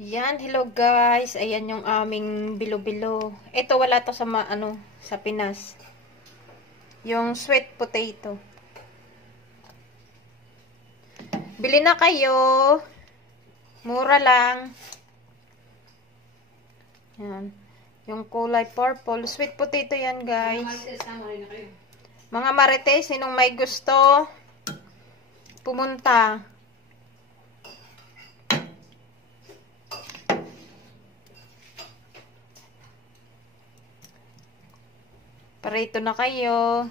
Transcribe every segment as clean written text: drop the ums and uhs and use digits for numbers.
Yan, hello guys. Ayan yung aming bilo-bilo. Ito wala to sa sa Pinas. Yung sweet potato. Bili na kayo. Mura lang. Yan. Yung kulay purple. Sweet potato yan guys. Mga marites, sinong may gusto, pumunta. Parito na kayo.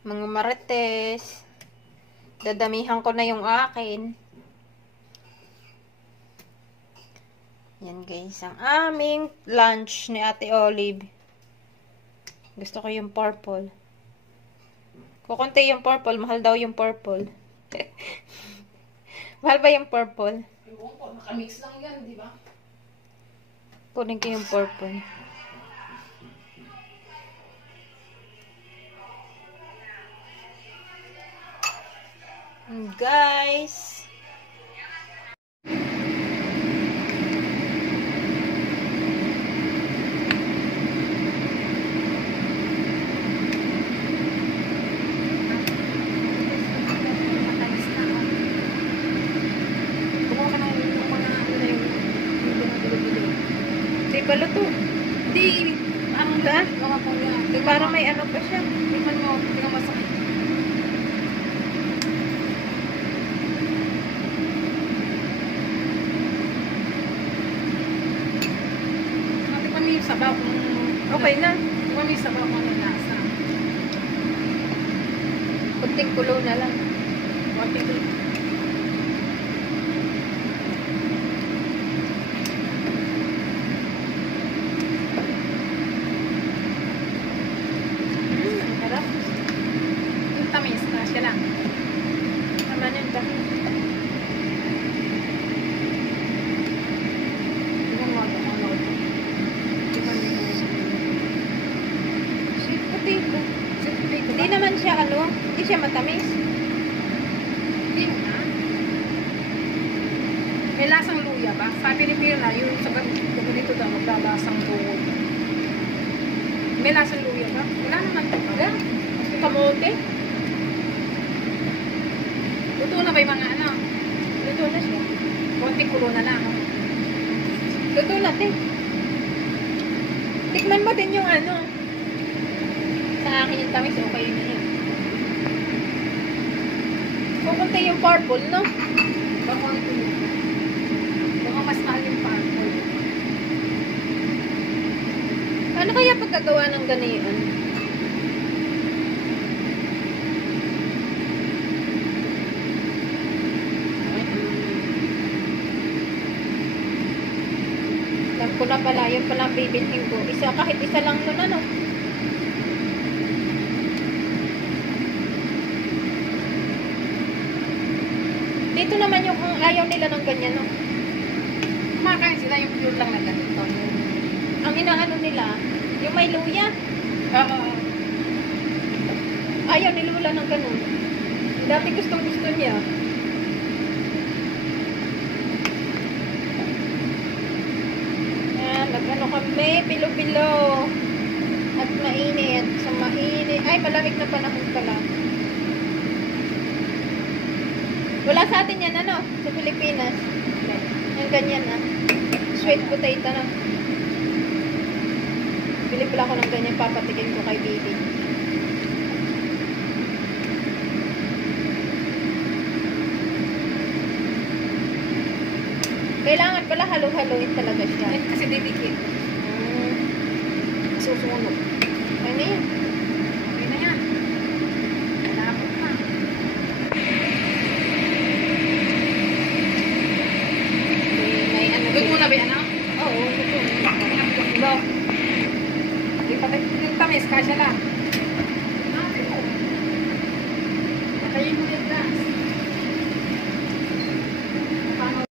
Mga marites. Dadamihan ko na yung akin. Yan guys, ang aming lunch ni Ate Olive. Gusto ko yung purple. Kukunti yung purple. Mahal daw yung purple. Mahal ba yung purple? Yung po, nakamix lang yan, di ba? Kunin ko yung purple. Guys. Baluto. Di, ano ba? Mga po niya. Di parang may ano pa siya. Tingnan mo, tingnan masakit. Tingnan mo yung sabaw kung... Okay na. Tingnan mo yung sabaw kung ano lasa. Kunting kulo na lang. Kunting kulo. Tamis na siya lang. Tama na yung tamis. Tingnan mo ako ano. Tingnan mo yung Sweet potato. sweet potato. Hindi naman siya hindi siya matamis. Hindi na. May lasang luya ba? Sabi ni Pirna, yung sa ganito daw, maglalasang luya. May lasang luya ba? Wala naman talaga. Kamote. Luto na ba yung mga ano? Luto na siya. Konti kulo na lang. Luto natin. Tikman mo din yung sa akin yung tamis, okay na yun. Kukunti yung purple, no? Konti. Baka mas mahal yung purple. Ano kaya pagkagawa ng ganiyan? Alam ko na pala, yun pala ang bibilhin ko. Kahit isa lang nun, ano? Dito naman yung ayaw nila ng ganyan, no? Kumakain sila yung pure lang na ganito. Ang inaano nila, yung may luya. Ayaw ni Lula ng ganun. Dati gustong gusto niya. Ayan, nag-ano kami, pilo-pilo. At mainit. Sa mainit. Ay, malamig na panahon pala. Wala sa atin yan, ano? Sa Pilipinas. Yung ganyan, sweet potato, na. Bili pala ako ng ganyan, papatikin ko kay baby. Kailangan pala halo-haloin talaga siya. Kasi didikit. Susunod. Ano yan? Okay na yan. Malapot pa. May ano. Luto na ba yan, ano? Oo, luto. Tingnan mo yung tamis, kasya lang.